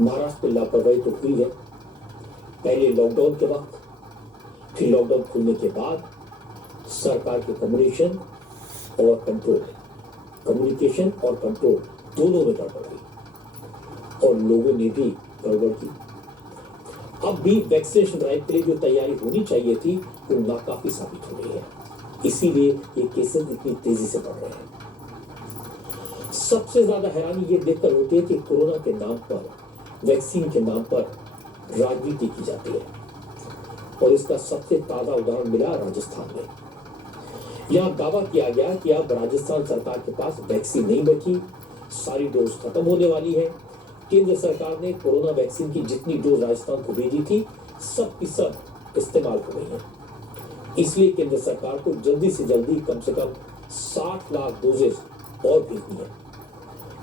महाराष्ट्र में लापरवाही तो हुई है, पहले लॉकडाउन के वक्त, फिर लॉकडाउन खुलने के बाद सरकार के कम्युनिकेशन और कंट्रोल दोनों में गड़बड़ हुई और लोगों ने भी गड़बड़ की। अब भी वैक्सीनेशन ड्राइव के लिए जो तैयारी होनी चाहिए थी वो नाकाफी साबित हो रही है, इसीलिए ये केसेस इतनी तेजी से बढ़ रहे हैं। सबसे ज्यादा हैरानी ये देखकर होती है कि कोरोना के नाम पर, वैक्सीन के नाम पर राजनीति की जाती है और इसका सबसे ताजा उदाहरण मिला राजस्थान में। यहां दावा किया गया कि अब राजस्थान सरकार के पास वैक्सीन नहीं बची, सारी डोज खत्म होने वाली है। केंद्र सरकार ने कोरोना वैक्सीन की जितनी डोज राजस्थान को भेजी थी सब की सब इस्तेमाल हो गई है, इसलिए केंद्र सरकार को जल्दी से जल्दी कम से कम 60 लाख डोजेज और भेजनी है,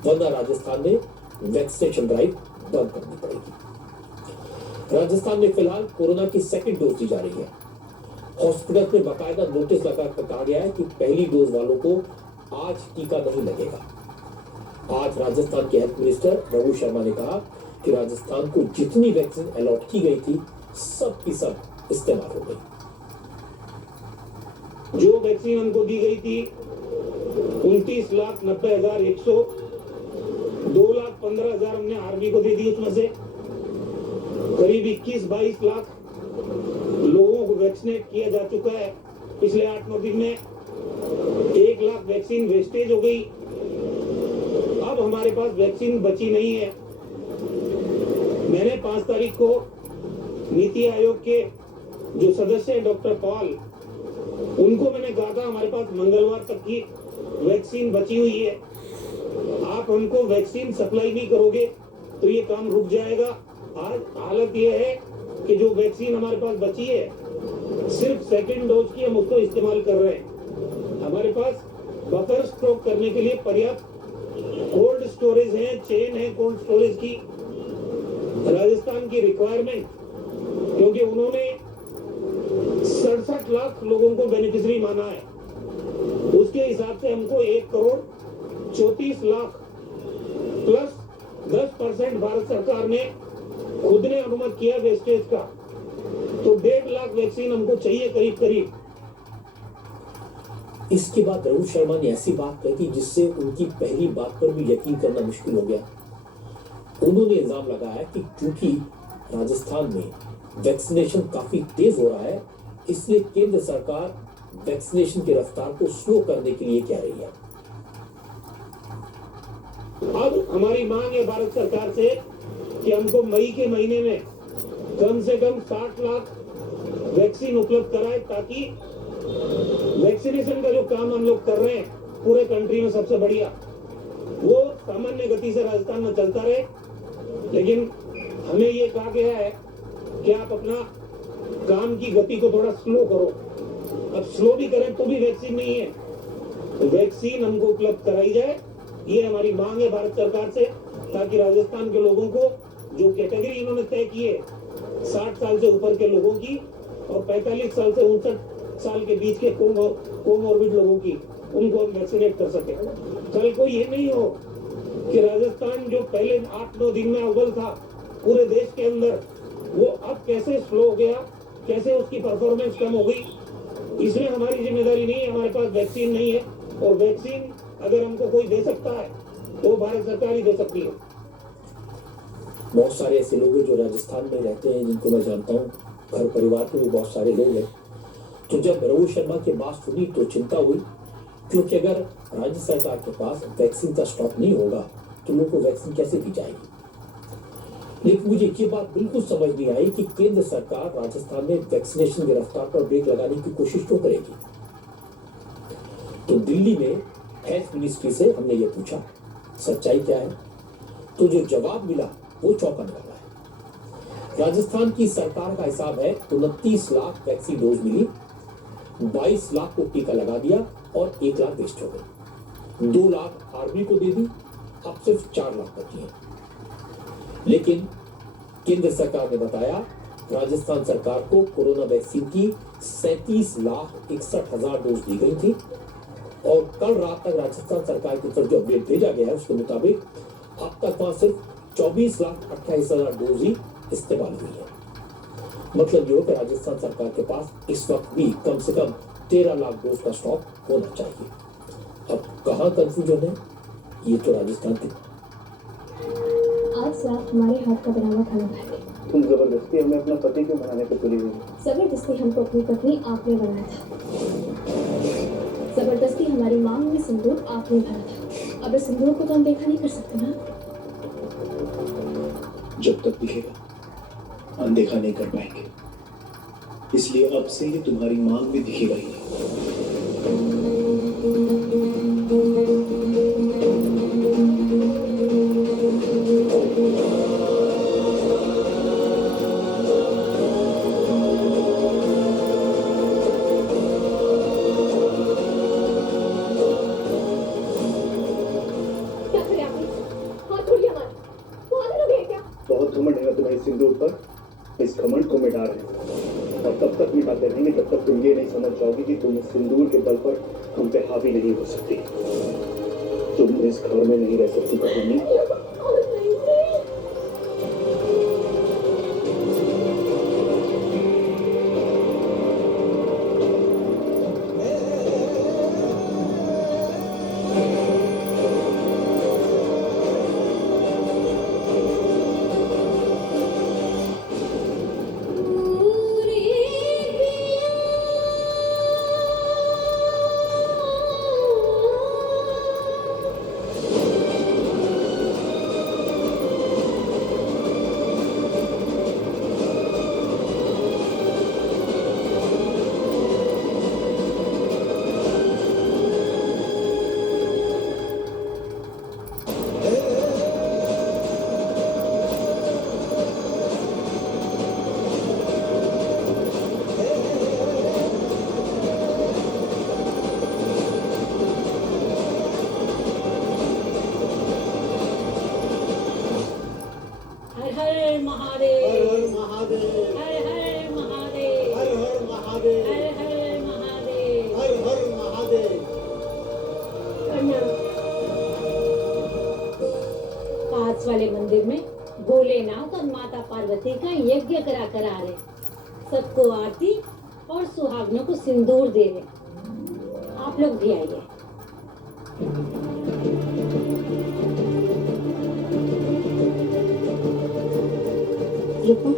वरना राजस्थान में वैक्सीनेशन ड्राइव बंद करनी पड़ेगी। राजस्थान में फिलहाल कोरोना की सेकंड डोज दी जा रही है। हॉस्पिटल में बाकायदा नोटिस लगाकर कहा गया है कि पहली डोज वालों को आज टीका नहीं लगेगा। आज राजस्थान के हेल्थ मिनिस्टर रघु शर्मा ने कहा कि राजस्थान को जितनी वैक्सीन अलॉट की गई थी सब की सब इस्तेमाल हो गई। जो वैक्सीन हमको दी गई थी 29,90,100, 2,15,000 हमने आर्मी को दे दी। उसमें से करीब 21-22 लाख लोगों को वैक्सीनेट किया जा चुका है। पिछले 8-9 दिन में 1 लाख वैक्सीन वेस्टेज हो गई। अब हमारे पास वैक्सीन बची नहीं है। मैंने 5 तारीख को नीति आयोग के जो सदस्य हैं डॉक्टर पॉल, उनको मैंने कहा था हमारे पास मंगलवार तक की वैक्सीन बची हुई है, आप हमको वैक्सीन सप्लाई नहीं करोगे तो ये काम रुक जाएगा। आज हालत ये है कि जो वैक्सीन हमारे पास बची है सिर्फ सेकंड डोज की हम उसको इस्तेमाल कर रहे हैं। हमारे पास बफर स्टॉक करने के लिए पर्याप्त कोल्ड स्टोरेज है, चेन है कोल्ड स्टोरेज की। राजस्थान की रिक्वायरमेंट, क्योंकि उन्होंने 67 लाख लोगों को बेनिफिशियरी माना है, उसके हिसाब से हमको 1,34,00,000 प्लस 10% भारत सरकार ने खुद ने अनुमति किया वेस्टेज का, तो 1.5 लाख वैक्सीन हमको चाहिए करीब करीब। इसके बाद रघु शर्मा ने ऐसी बात कही थी जिससे उनकी पहली बात पर भी यकीन करना मुश्किल हो गया। उन्होंने इल्जाम लगाया कि क्योंकि राजस्थान में वैक्सीनेशन काफी तेज हो रहा है, इसलिए केंद्र सरकार वैक्सीनेशन की रफ्तार को स्लो करने के लिए कह रही है। अब हमारी मांग है भारत सरकार से कि हमको मई के महीने में कम से कम 60 लाख वैक्सीन उपलब्ध कराए, ताकि वैक्सीनेशन का जो काम हम लोग कर रहे हैं पूरे कंट्री में सबसे बढ़िया, वो सामान्य गति से राजस्थान में चलता रहे। लेकिन हमें ये कहा गया है कि आप अपना काम की गति को थोड़ा स्लो करो। अब स्लो भी करें तो भी वैक्सीन नहीं है, तो वैक्सीन हमको उपलब्ध कराई जाए, ये हमारी मांग है भारत सरकार से, ताकि राजस्थान के लोगों को जो कैटेगरी इन्होंने तय की है 60 साल से ऊपर के लोगों की और 45 साल से 59 साल के बीच के कोमोर्बिड लोगों की, उनको हम वैक्सीनेट कर सके। कल को ये नहीं हो कि राजस्थान जो पहले 8-9 दिन में अव्वल था पूरे देश के अंदर, वो अब कैसे स्लो हो गया, कैसे उसकी परफॉर्मेंस कम हो गई। इसमें हमारी जिम्मेदारी नहीं है, हमारे पास वैक्सीन नहीं है, और वैक्सीन अगर हमको कोई दे सकता है तो भारत सरकार ही दे सकती है। बहुत सारे ऐसे लोग हैं जो राजस्थान में रहते हैं, जिनको मैं जानता हूँ, घर परिवार के भी बहुत सारे लोग हैं। तो जब रघु शर्मा की बात सुनी तो चिंता हुई, क्योंकि अगर राज्य सरकार के पास वैक्सीन का स्टॉक नहीं होगा तो लोगों को वैक्सीन कैसे दी जाएगी। लेकिन मुझे ये बात बिल्कुल समझ नहीं आई कि केंद्र सरकार राजस्थान में वैक्सीनेशन की रफ्तार पर ब्रेक लगाने की कोशिश क्यों करेगी। तो दिल्ली में हेल्थ मिनिस्ट्री से हमने ये पूछा सच्चाई क्या है, तो जो जवाब मिला वो चौंकाने वाला है। राजस्थान की सरकार का हिसाब है 29 लाख वैक्सीन डोज मिली, 22 लाख को टीका लगा दिया और 1 लाख वेस्ट हो गई। 2 लाख आर्मी को दे दी, अब सिर्फ 4 लाख बची है। लेकिन केंद्र सरकार ने बताया राजस्थान सरकार को कोरोना वैक्सीन की 37,61,000 डोज दी गई थी और कल रात तक राजस्थान सरकार की तरफ जो अपडेट भेजा गया है उसके मुताबिक अब तक वहां सिर्फ 24,28,000 डोज ही इस्तेमाल हुई है। मतलब ये हो कि राजस्थान सरकार के पास इस वक्त भी कम से कम 13 लाख डोज का स्टॉक होना चाहिए। अब कहाँ कंफ्यूजन है, ये तो राजस्थान के। आज से आप हमारे हाथ का बना हुआ खाना खाएंगे। तुम जबरदस्ती हमें अपना पति क्यों बनाने पे तुली हुई? जबरदस्ती हमको अपनी पत्नी आपने बनाया था। जबरदस्ती हमारी मांग में सिंदूर आपने भरा था। अब इस सिंदूर को तो हम देखा नहीं कर सकते ना। जब तक दिखेगा अनदेखा नहीं कर पाएंगे, इसलिए अब से ये तुम्हारी मांग में दिखेगा ही नहीं। क्या करे आपने? हाथ छोड़िए हमारे। पागल हो गए क्या? बहुत घमंड है तुम्हें इस सिंदूर पर। इस घमंड को मिटा रहे हैं और तब तक मिटाते रहेंगे जब तक तुम ये नहीं समझ जाओगी कि तुम इस सिंदूर के बल पर हम पे हावी नहीं हो सकती। तुम इस घर में नहीं रह सकती कभी नहीं। हर हर महादेव, महादेव, हर हर महादेव, हर हर महादेव, हर हर महादेव। हर हर महादेव। प्रणाम। पास वाले मंदिर में भोलेनाथ और माता पार्वती का यज्ञ करा कर आ रहे, सबको आरती और सुहागनों को सिंदूर दे रहे। आप लोग भी आइए। रुको।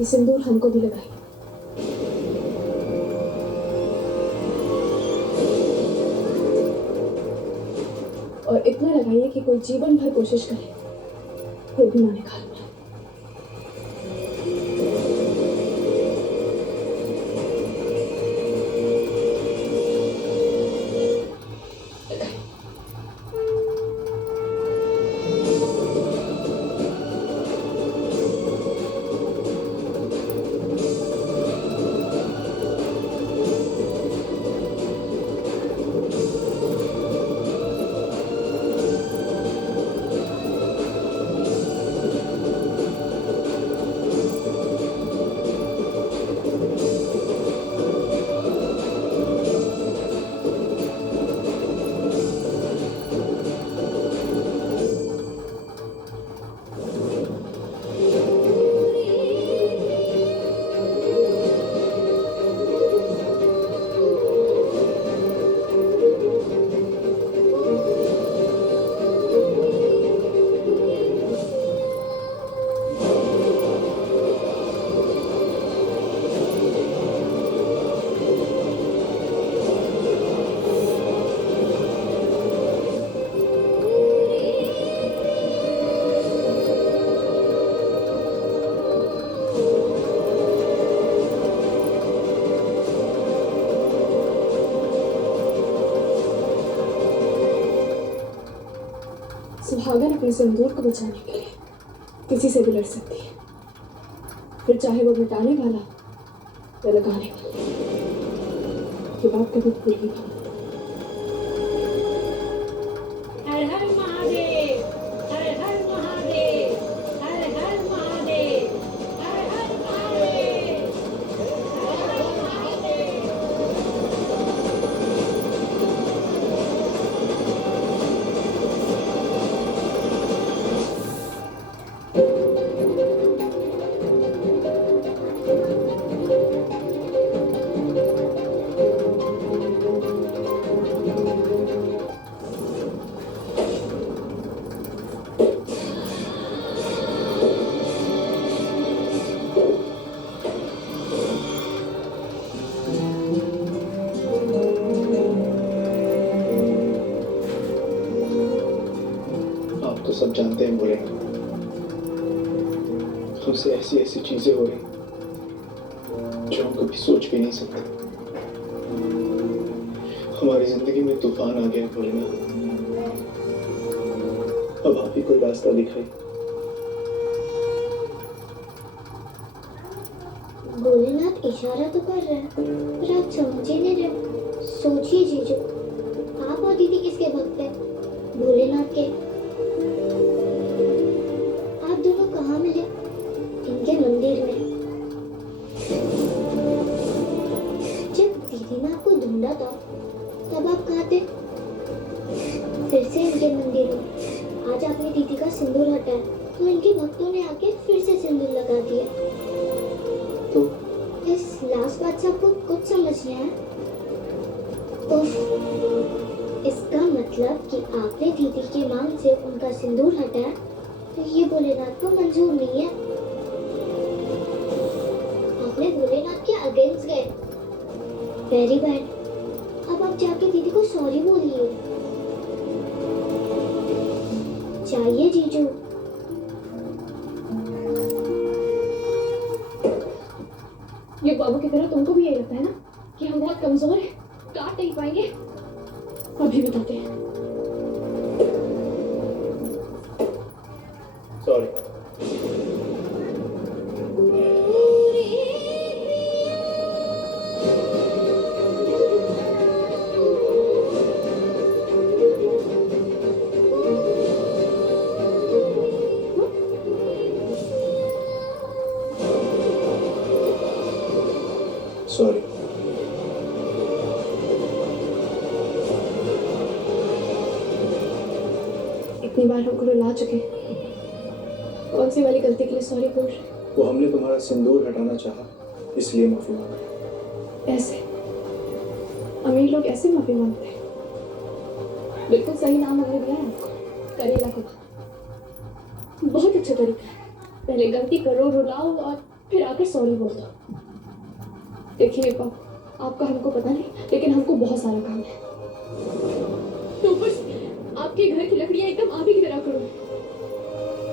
ये सिंदूर हमको भी लगाइए। और इतना लगाइए कि कोई जीवन भर कोशिश करे फिर भी ना निकाल पाए। सुहागन अपने सिंदूर को बचाने के लिए किसी से भी लड़ सकती है, फिर चाहे वो मिटाने वाला या लगाने वाला। ये बात कभी भूली नहीं। हर हर महादेव, हर हर महादेव, हर हर महादेव, हर हर महादेव, हर हर महादेव। आप तो सब जानते हैं बोले, हमसे ऐसी ऐसी चीजें हो रही जो हम कभी सोच भी नहीं सकते। हमारी जिंदगी में तूफान आ गया बोले ना। अब आप ही कोई रास्ता दिखाई। भोलेनाथ इशारा तो कर रहे हैं पर आप समझ ही नहीं रहे। सोचिए जीजू, आप और दीदी किसके भक्त हैं? भोलेनाथ के। आप दोनों कहाँ मिले? इनके मंदिर में। जब दीदी ने आपको ढूंढा था तब आप कहाँ थे? फिर से इनके मंदिर में। आज आपने दीदी का सिंदूर हटाया तो इनके भक्तों ने आके फिर से सिंदूर लगा दिया। तो इस लास्ट बात से आपको कुछ समझ नहीं आया? इसका मतलब कि आपने दीदी की मांग से उनका सिंदूर हटाया तो ये भोलेनाथ को मंजूर नहीं है। आपने भोलेनाथ के अगेंस्ट गए। Very bad. अब आप जाके दीदी को सॉरी बोलिए। चाहिए जीजू। ये बाबू की तरह तुमको भी यही लगता है ना कि हम बहुत कमजोर हैं, काट नहीं पाएंगे? अभी बताते हैं। सॉरी। सॉरी। इतनी बार हमको रुला चुके, कौन सी वाली गलती के लिए सॉरी बोल रहे? वो हमने तुम्हारा सिंदूर हटाना चाहा, इसलिए माफी मांग रहे। ऐसे अमीर लोग ऐसे माफी मांगते हैं? बिल्कुल सही नाम हमने दिया है आपको, करेला कबाब। बहुत अच्छा तरीका है। पहले गलती करो, रुलाओ और फिर आकर सॉरी बोल दो। देखिए बाबू, आपका हमको पता नहीं, लेकिन हमको बहुत सारा काम है। तो बस आपके घर की लकड़ियां एकदम आप ही की तरह करो,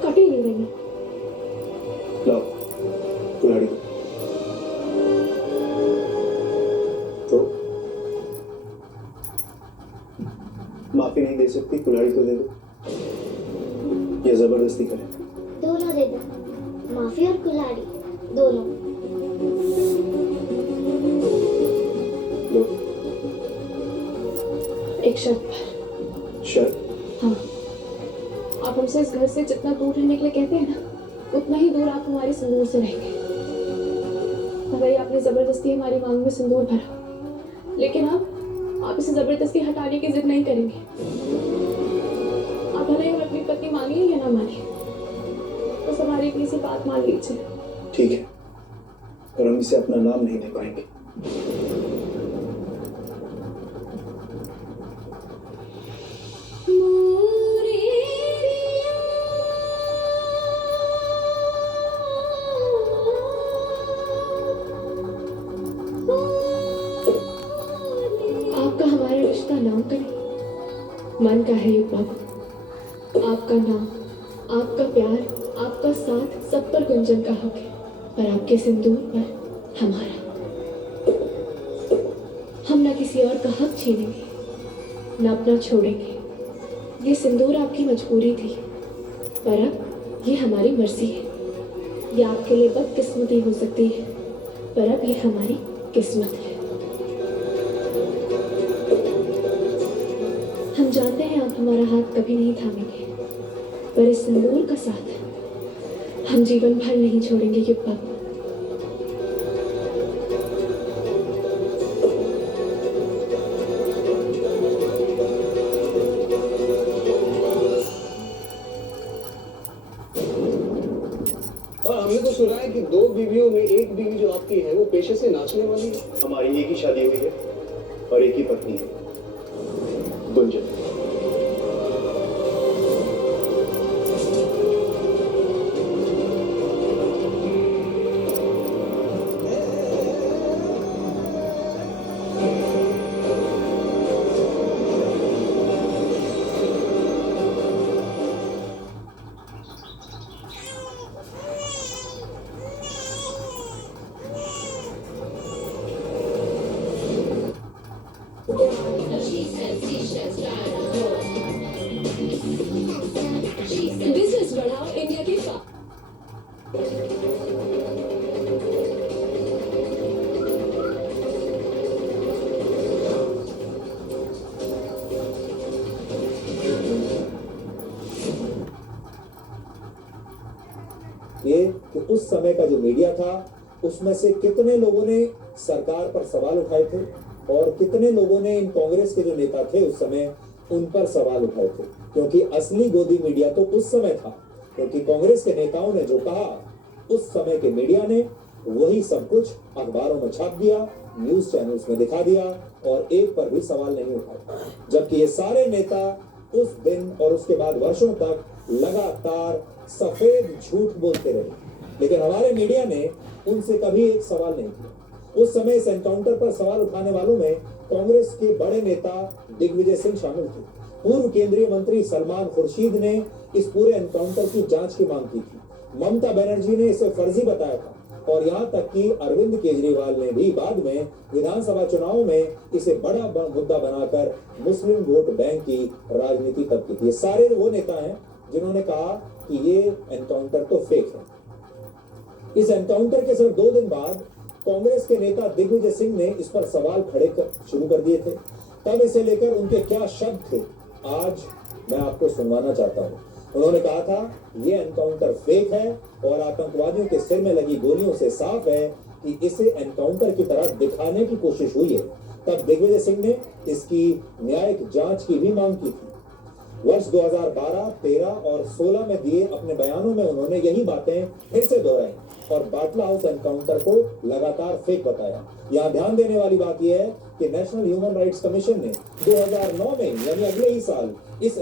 कटी नहीं रही। लाओ कुल्हाड़ी। तो माफी नहीं दे सकती, कुल्हाड़ी तो दे दो। ये जबरदस्ती करें? दोनों दे दो, माफी और कुल्हाड़ी दोनों। लो। एक शर्त पर। शर्त? हाँ, आप हमसे इस घर से जितना दूर रहने के लिए कहते हैं ना, उतना ही दूर आप हमारे सिंदूर से रहेंगे। भले आपने जबरदस्ती हमारी मांग में सिंदूर भरा, लेकिन आप इसे जबरदस्ती हटाने की जिद नहीं करेंगे। आप भले ही अपनी पत्नी मानिए या ना मानिए, बस हमारी इतनी सी बात मान लीजिए। ठीक है, पर हम इसे अपना नाम नहीं दे पाएंगे। आपका हमारा रिश्ता नाम का नहीं, मन का है युग बाबू। आपका नाम, आपका प्यार, आपका साथ सब पर गुंजन का हक है, पर आपके सिंदूर पर हमारा। हम ना किसी और का हक छीनेंगे, ना अपना छोड़ेंगे। ये सिंदूर आपकी मजबूरी थी, पर अब ये हमारी मर्जी है। ये आपके लिए बदकिस्मती हो सकती है, पर अब ये हमारी किस्मत है। हम जानते हैं आप हमारा हाथ कभी नहीं थामेंगे, पर इस सिंदूर का साथ हम जीवन भर नहीं छोड़ेंगे युप्पा को। हमने तो सुना है कि 2 बीवियों में एक बीवी जो आपकी है वो पेशे से नाचने वाली है। हमारी एक ही शादी हुई है और एक ही पत्नी है, गुंजन। बिजनेस बढ़ाओ इंडिया के साथ। ये कि उस समय का जो मीडिया था उसमें से कितने लोगों ने सरकार पर सवाल उठाए थे और कितने लोगों ने इन कांग्रेस के जो नेता थे उस समय उन पर सवाल उठाए थे, क्योंकि असली गोदी मीडिया तो उस समय था, क्योंकि कांग्रेस के नेताओं ने जो कहा उस समय के मीडिया ने वही सब कुछ अखबारों में छाप दिया, न्यूज चैनल्स में दिखा दिया और एक पर भी सवाल नहीं उठाया। जबकि ये सारे नेता उस दिन और उसके बाद वर्षों तक लगातार सफेद झूठ बोलते रहे, लेकिन हमारे मीडिया ने उनसे कभी एक सवाल नहीं किया। उस समय इस एनकाउंटर पर सवाल उठाने वालों में कांग्रेस के बड़े नेता दिग्विजय सिंह शामिल थे। पूर्व केंद्रीय मंत्री सलमान खुर्शीद ने इस पूरे एनकाउंटर की जांच की मांग की थी। ममता बनर्जी ने इसे फर्जी बताया था और यहाँ तक कि अरविंद केजरीवाल ने भी बाद में विधानसभा चुनाव में इसे बड़ा मुद्दा बनाकर मुस्लिम वोट बैंक की राजनीति तब की थी। ये सारे वो नेता हैं जिन्होंने कहा कि ये एनकाउंटर तो फेक है। इस एनकाउंटर के सिर्फ 2 दिन बाद कांग्रेस के नेता दिग्विजय सिंह ने इस पर सवाल शुरू कर दिए थे। तब इसे लेकर उनके क्या शब्द थे आज मैं आपको सुनवाना चाहता हूं। उन्होंने कहा था ये एनकाउंटर फेक है और आतंकवादियों के सिर में लगी गोलियों से साफ है कि इसे एनकाउंटर की तरह दिखाने की कोशिश हुई है। तब दिग्विजय सिंह ने इसकी न्यायिक जांच की भी मांग की थी। वर्ष 2012, 13 और 16 में दिए अपने बयानों में उन्होंने यही बातें फिर से दोहराई और बाटला हाउस एनकाउंटर को लगातार फेक बताया। यहाँ ध्यान देने वाली बात यह है कि नेशनल ह्यूमन राइट्स कमीशन ने 2009 में यानी अगले ही साल इस